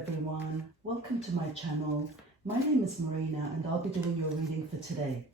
everyone, welcome to my channel. My name is Marina and I'll be doing your reading for today.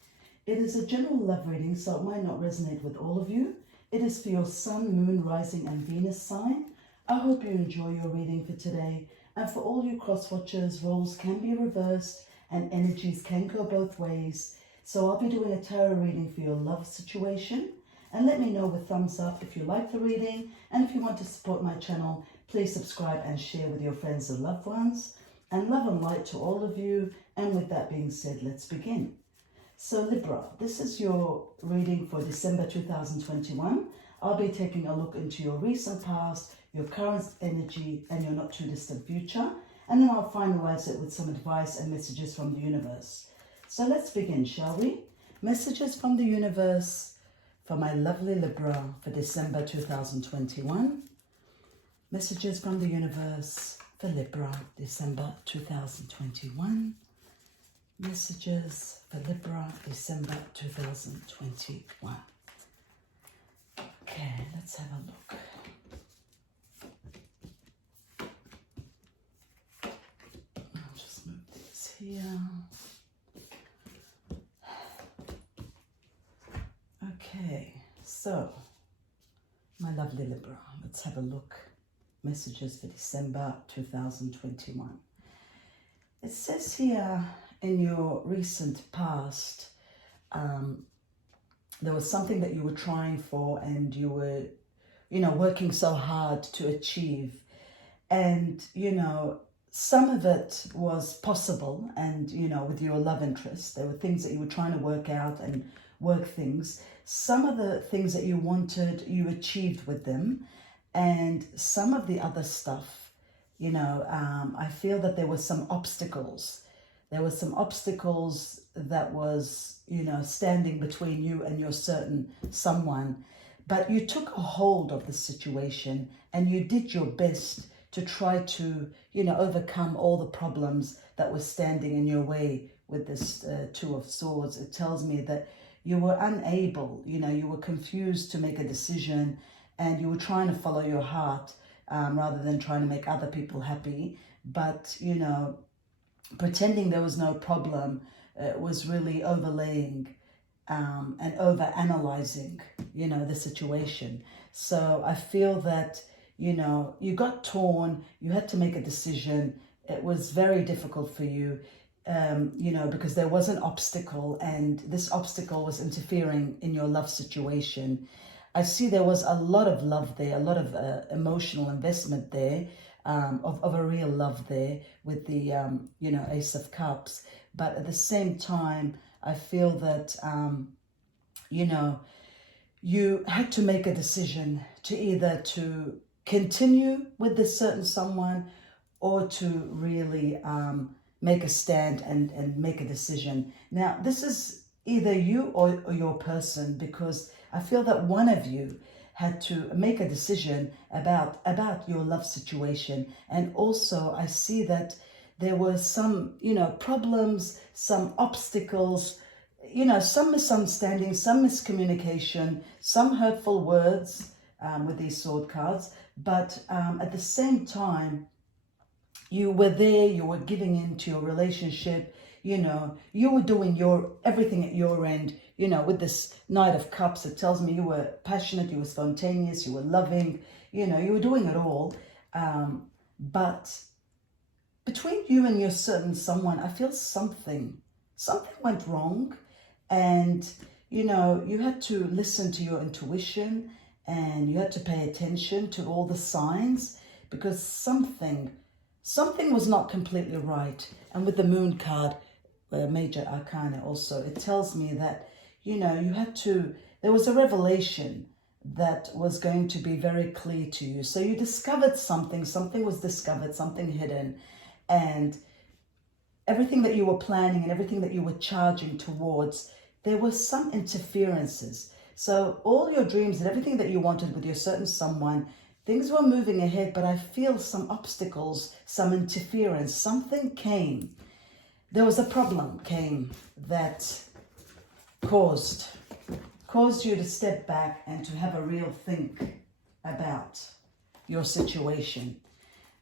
It is a general love reading, so it might not resonate with all of you. It is for your Sun, Moon, Rising and Venus sign. I hope you enjoy your reading for today. And for all you cross watchers, roles can be reversed and energies can go both ways. So I'll be doing a tarot reading for your love situation. And let me know with thumbs up if you like the reading. And if you want to support my channel, please subscribe and share with your friends and loved ones. And love and light to all of you. And with that being said, let's begin. So Libra, this is your reading for December 2021. I'll be taking a look into your recent past, your current energy, and your not too distant future. And then I'll finalize it with some advice and messages from the universe. So let's begin, shall we? Messages from the universe for my lovely Libra for December 2021. Messages from the universe for Libra, December 2021. Messages for Libra, December 2021. Okay, let's have a look. I'll just move these here. Okay, so my lovely Libra, let's have a look. Messages for December 2021. It says here, in your recent past, there was something that you were trying for and you were, working so hard to achieve. And, some of it was possible and, with your love interest, there were things that you were trying to work out and work things. Some of the things that you wanted, you achieved with them. And some of the other stuff, I feel that there were some obstacles. There were some obstacles that was, standing between you and your certain someone. But you took a hold of the situation and you did your best to try to, overcome all the problems that were standing in your way with this Two of Swords. It tells me that you were unable, you were confused to make a decision and you were trying to follow your heart rather than trying to make other people happy. But, pretending there was no problem was really overlaying and over-analyzing, the situation. So I feel that, you got torn, you had to make a decision. It was very difficult for you, because there was an obstacle and this obstacle was interfering in your love situation. I see there was a lot of love there, a lot of emotional investment there, of a real love there with the, Ace of Cups. But at the same time, I feel that, you had to make a decision to either to continue with this certain someone or to really make a stand and make a decision. Now, this is either you or your person, because I feel that one of you had to make a decision about your love situation. And also I see that there were some, problems, some obstacles, some misunderstandings, some miscommunication, some hurtful words with these sword cards. But at the same time, you were there, you were giving into your relationship, you were doing everything at your end. With this Knight of Cups, it tells me you were passionate, you were spontaneous, you were loving, you were doing it all. But between you and your certain someone, I feel something went wrong. And, you had to listen to your intuition and you had to pay attention to all the signs, because something was not completely right. And with the Moon card, Major Arcana also, it tells me that, there was a revelation that was going to be very clear to you. So you discovered something was discovered, something hidden. And everything that you were planning and everything that you were charging towards, there were some interferences. So all your dreams and everything that you wanted with your certain someone, things were moving ahead, but I feel some obstacles, some interference, something came. There was a problem came that caused you to step back and to have a real think about your situation.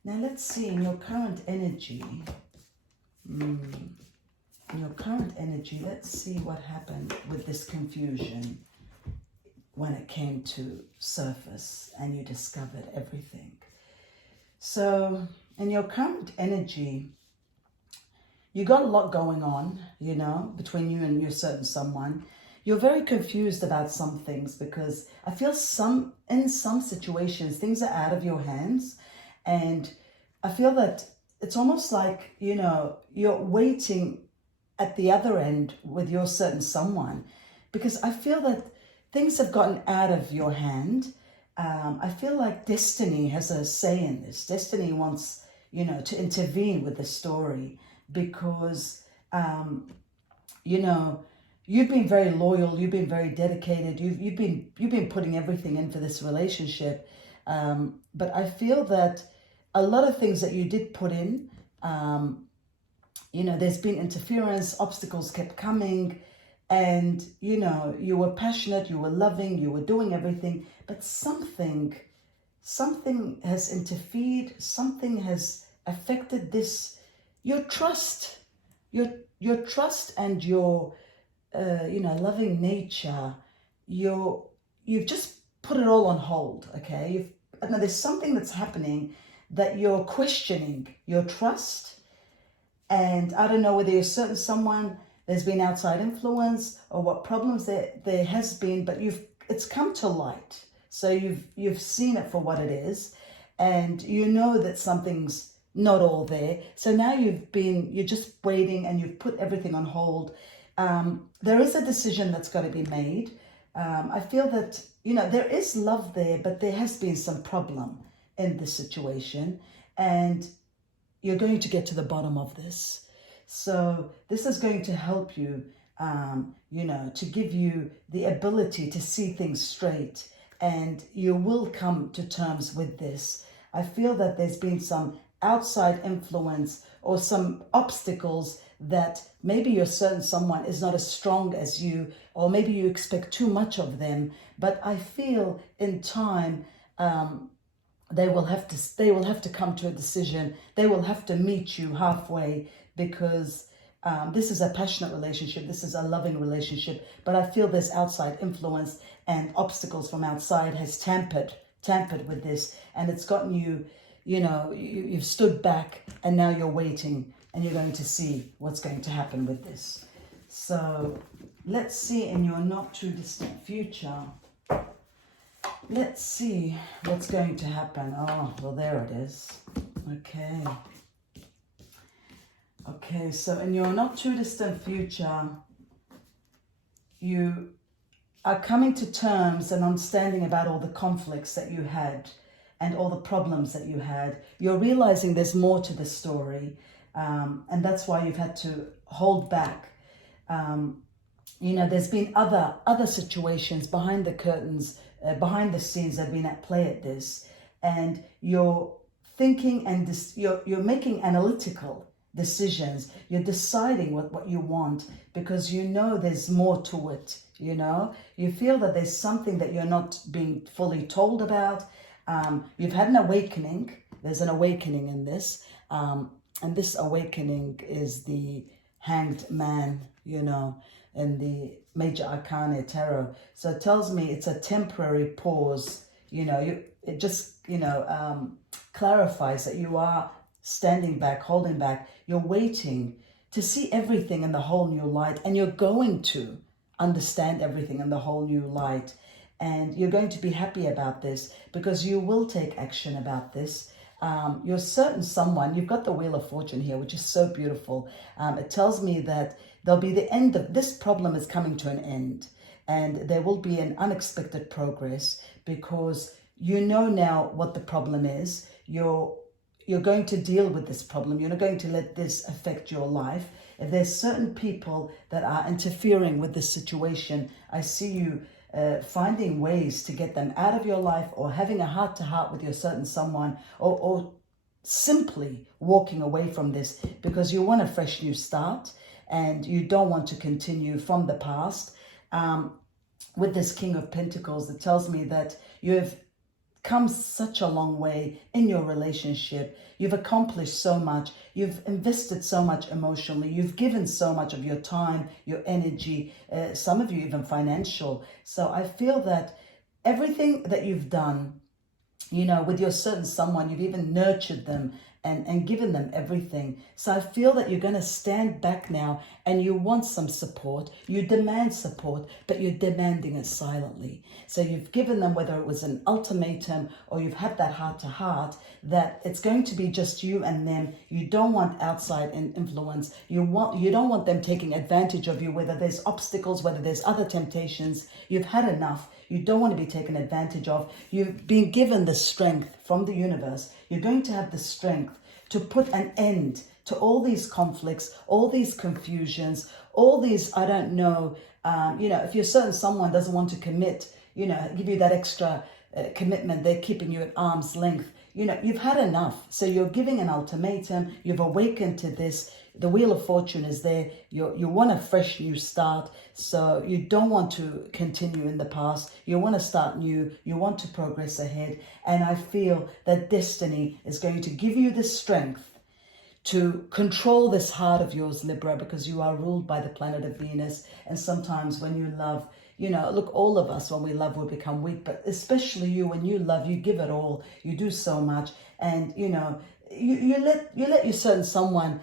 Now let's see in your current energy. In your current energy, let's see what happened with this confusion when it came to surface and you discovered everything. So in your current energy, you got a lot going on, you know, between you and your certain someone. You're very confused about some things because I feel in some situations, things are out of your hands. And I feel that it's almost like, you know, you're waiting at the other end with your certain someone, because I feel that things have gotten out of your hand. I feel like destiny has a say in this. Destiny wants, you know, to intervene with the story because, you know, you've been very loyal, you've been very dedicated, you've been putting everything in for this relationship. But I feel that a lot of things that you did put in, you know, there's been interference, obstacles kept coming, and, you know, you were passionate, you were loving, you were doing everything, but something has interfered, something has affected this, your trust and your, you know, loving nature. You've just put it all on hold, okay? Now there's something that's happening that you're questioning your trust. And I don't know whether you're certain someone, there's been outside influence or what problems there has been, but it's come to light. So you've seen it for what it is, and you know that something's not all there. So now you're just waiting and you've put everything on hold. There is a decision that's got to be made. I feel that, you know, there is love there, but there has been some problem in this situation, and you're going to get to the bottom of this. So this is going to help you, you know, to give you the ability to see things straight, and you will come to terms with this. I feel that there's been some outside influence or some obstacles that maybe your certain someone is not as strong as you, or maybe you expect too much of them. But I feel in time, they will have to come to a decision. They will have to meet you halfway, because this is a passionate relationship. This is a loving relationship. But I feel there's outside influence and obstacles from outside has tampered with this, and it's gotten you, you know, you've stood back, and now you're waiting, and you're going to see what's going to happen with this. So let's see in your not too distant future. Let's see what's going to happen. Oh, well, there it is. Okay, so in your not too distant future, you are coming to terms and understanding about all the conflicts that you had and all the problems that you had. You're realizing there's more to the story, and that's why you've had to hold back. You know, there's been other situations behind the curtains, behind the scenes that have been at play at this, and you're thinking and you're making analytical decisions. You're deciding what you want, because you know there's more to it. You know, you feel that there's something that you're not being fully told about. You've had an awakening. There's an awakening in this, and this awakening is the Hanged Man, you know, in the Major Arcana Tarot. So it tells me it's a temporary pause. You know, it just, you know, clarifies that you are standing back, holding back. You're waiting to see everything in the whole new light, and you're going to understand everything in the whole new light. And you're going to be happy about this, because you will take action about this. You're certain someone, you've got the Wheel of Fortune here, which is so beautiful. It tells me that there'll be the end of this problem is coming to an end, and there will be an unexpected progress, because you know now what the problem is. You're going to deal with this problem. You're not going to let this affect your life. If there's certain people that are interfering with this situation, I see you finding ways to get them out of your life, or having a heart-to-heart with your certain someone, or simply walking away from this, because you want a fresh new start and you don't want to continue from the past. With this King of Pentacles, that tells me that you've come such a long way in your relationship. You've accomplished so much. You've invested so much emotionally. You've given so much of your time, your energy, some of you even financial. So I feel that everything that you've done, you know, with your certain someone, you've even nurtured them and given them everything. So I feel that you're going to stand back now and you want some support. You demand support, but you're demanding it silently. So you've given them, whether it was an ultimatum or you've had that heart-to-heart, that it's going to be just you and them. You don't want outside influence. You don't want them taking advantage of you, whether there's obstacles, whether there's other temptations. You've had enough. You don't want to be taken advantage of. You've been given the strength from the universe. You're going to have the strength to put an end to all these conflicts, all these confusions, all these, I don't know, you know, if your certain someone doesn't want to commit, you know, give you that extra commitment, they're keeping you at arm's length. You know, you've had enough. So you're giving an ultimatum. You've awakened to this. The Wheel of Fortune is there. You want a fresh new start. So you don't want to continue in the past. You want to start new. You want to progress ahead. And I feel that destiny is going to give you the strength to control this heart of yours, Libra, because you are ruled by the planet of Venus. And sometimes when you love, you know, look, all of us, when we love, we become weak, but especially you, when you love, you give it all, you do so much. And, you know, you let your certain someone,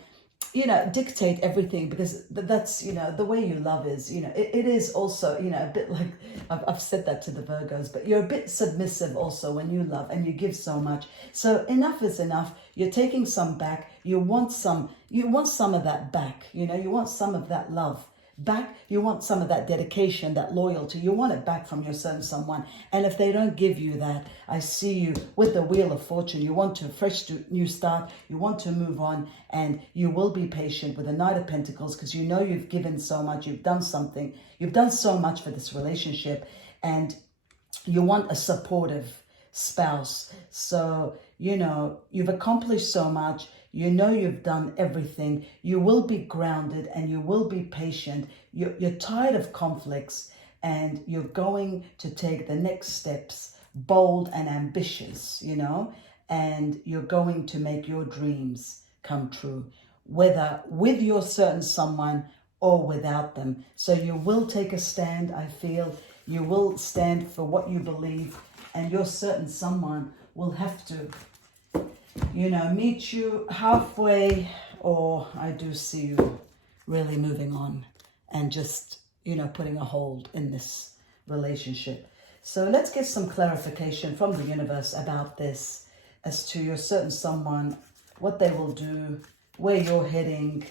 you know, dictate everything, because that's, you know, the way you love is, you know, it is also, you know, a bit like, I've said that to the Virgos, but you're a bit submissive also when you love and you give so much. So enough is enough. You're taking some back. You want some of that back, you know, you want some of that love back. You want some of that dedication, that loyalty. You want it back from your certain someone. And if they don't give you that, I see you with the Wheel of Fortune. You want to fresh new start. You want to move on, and you will be patient with the Knight of Pentacles, because you know you've given so much. You've done something. You've done so much for this relationship, and you want a supportive spouse. So, you know, you've accomplished so much. You know you've done everything. You will be grounded and you will be patient. You're tired of conflicts, and you're going to take the next steps, bold and ambitious, you know, and you're going to make your dreams come true, whether with your certain someone or without them. So you will take a stand, I feel. You will stand for what you believe, and your certain someone will have to, you know, meet you halfway, or I do see you really moving on and just, you know, putting a hold in this relationship. So let's get some clarification from the universe about this, as to your certain someone, what they will do, where you're heading,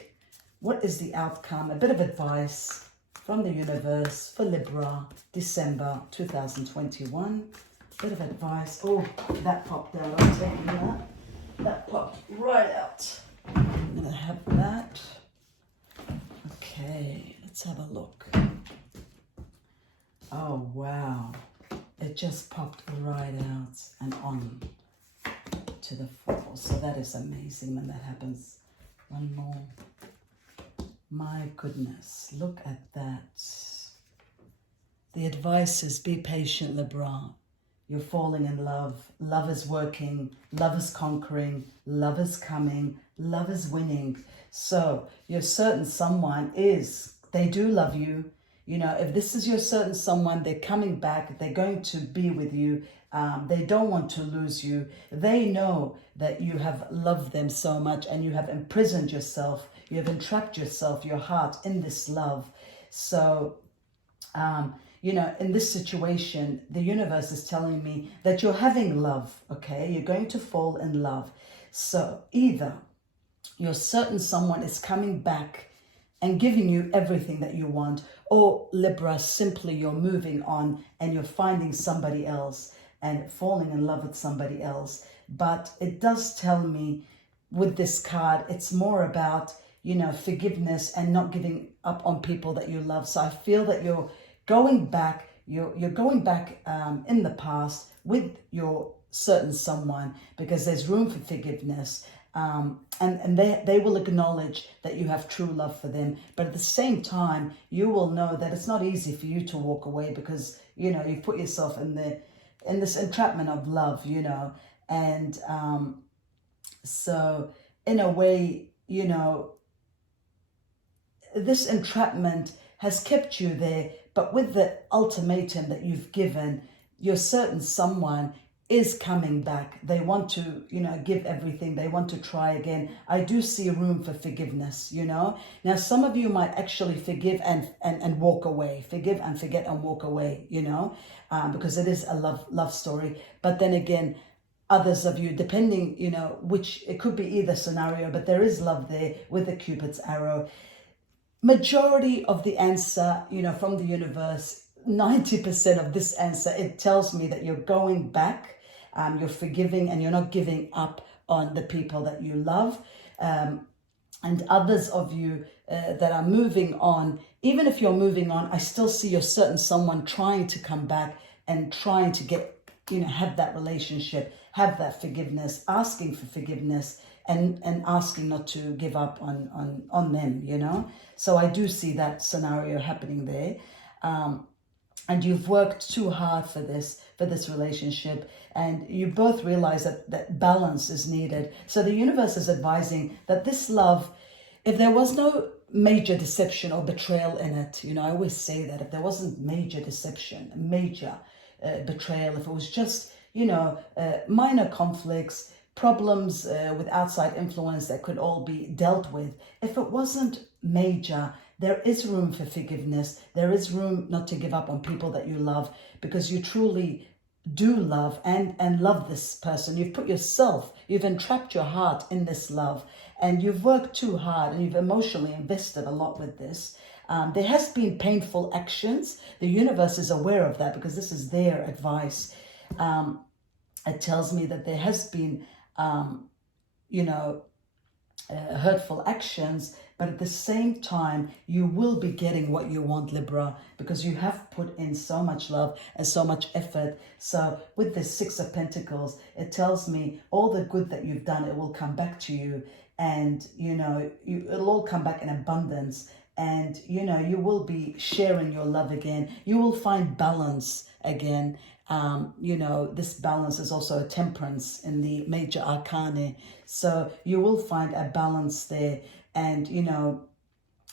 what is the outcome, a bit of advice from the universe for Libra, December 2021. Bit of advice. Oh, that popped out. I'm taking that. That popped right out. I'm going to have that. Okay, let's have a look. Oh, wow. It just popped right out and on to the floor. So that is amazing when that happens. One more. My goodness, look at that. The advice is be patient, Libra. You're falling in love. Love is working. Love is conquering. Love is coming. Love is winning. So your certain someone they do love you. You know, if this is your certain someone, they're coming back. They're going to be with you. They don't want to lose you. They know that you have loved them so much, and you have imprisoned yourself. You have entrapped yourself, your heart, in this love. So, you know, in this situation, the universe is telling me that you're having love, okay? You're going to fall in love. So either your certain someone is coming back and giving you everything that you want, or Libra, simply you're moving on and you're finding somebody else and falling in love with somebody else. But it does tell me with this card, it's more about, you know, forgiveness and not giving up on people that you love. So I feel that you're going back, you're going back in the past with your certain someone, because there's room for forgiveness. And they will acknowledge that you have true love for them. But at the same time, you will know that it's not easy for you to walk away, because, you know, you put yourself in in this entrapment of love, you know. And so in a way, you know, this entrapment has kept you there, but with the ultimatum that you've given, you're certain someone is coming back. They want to, you know, give everything. They want to try again. I do see room for forgiveness, you know. Now, some of you might actually forgive and walk away. Forgive and forget and walk away, you know, because it is a love story. But then again, others of you, depending, you know, which it could be either scenario, but there is love there with the Cupid's arrow. Majority of the answer, you know, from the universe, 90% of this answer, it tells me that you're going back, you're forgiving, and you're not giving up on the people that you love. And others of you that are moving on, even if you're moving on, I still see you're certain someone trying to come back and trying to get, you know, have that relationship, have that forgiveness, asking for forgiveness, and asking not to give up on them, you know. So I do see that scenario happening there. And you've worked too hard for this relationship, and you both realize that balance is needed. So the universe is advising that this love, if there was no major deception or betrayal in it, you know, I always say that if there wasn't major deception, major betrayal, if it was just, you know, minor conflicts, problems with outside influence that could all be dealt with, if it wasn't major, there is room for forgiveness. There is room not to give up on people that you love, because you truly do love and love this person. You've put yourself, you've entrapped your heart in this love, and you've worked too hard, and you've emotionally invested a lot with this. There has been painful actions. The universe is aware of that because this is their advice. It tells me that there has been, you know, hurtful actions, but at the same time, you will be getting what you want, Libra, because you have put in so much love and so much effort. So with the Six of Pentacles, it tells me all the good that you've done, it will come back to you. And, you know, it'll all come back in abundance. And, you know, you will be sharing your love again. You will find balance again. You know, this balance is also a temperance in the major arcana. So you will find a balance there. And, you know,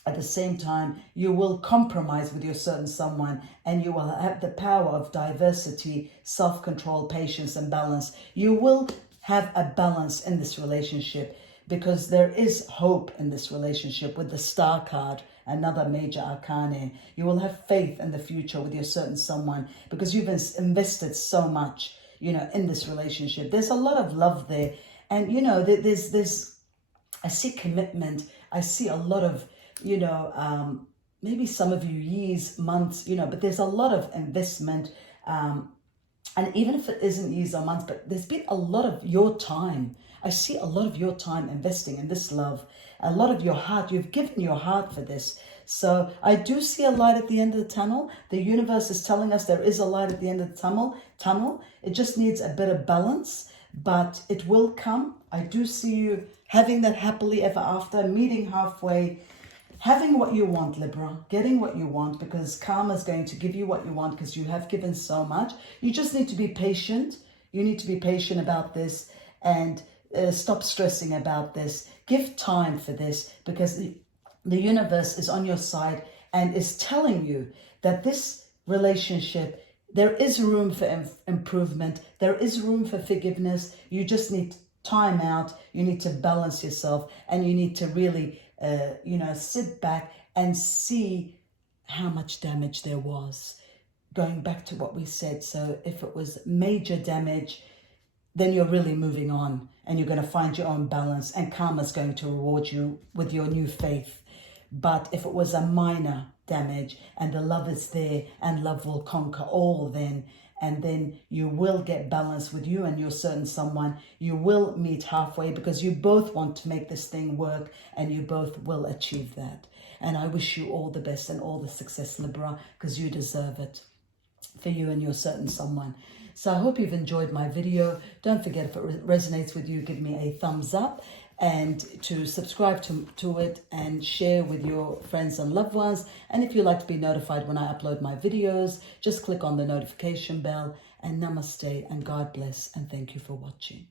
at the same time, you will compromise with your certain someone, and you will have the power of diversity, self-control, patience, and balance. You will have a balance in this relationship, because there is hope in this relationship with the Star card, another major arcana. You will have faith in the future with your certain someone, because you've invested so much, you know, in this relationship. There's a lot of love there. And, you know, there's I see commitment. I see a lot of, you know, maybe some of you years, months, you know, but there's a lot of investment. And even if it isn't years or months, but there's been a lot of your time. I see a lot of your time investing in this love, a lot of your heart. You've given your heart for this. So I do see a light at the end of the tunnel. The universe is telling us there is a light at the end of the tunnel. It just needs a bit of balance, but it will come. I do see you having that happily ever after, meeting halfway, having what you want, Libra, getting what you want, because karma is going to give you what you want, because you have given so much. You just need to be patient. You need to be patient about this, and stop stressing about this. Give time for this, because the universe is on your side and is telling you that this relationship, there is room for improvement. There is room for forgiveness. You just need time out. You need to balance yourself, and you need to really, you know, sit back and see how much damage there was. Going back to what we said. So if it was major damage, then you're really moving on, and you're going to find your own balance, and karma's going to reward you with your new faith. But if it was a minor damage, and the love is there, and love will conquer all then, and then you will get balance with you and your certain someone. You will meet halfway, because you both want to make this thing work, and you both will achieve that. And I wish you all the best and all the success, Libra, because you deserve it, for you and your certain someone. So I hope you've enjoyed my video. Don't forget, if it resonates with you, give me a thumbs up, and to subscribe to it and share with your friends and loved ones. And if you'd like to be notified when I upload my videos, just click on the notification bell, and namaste and God bless and thank you for watching.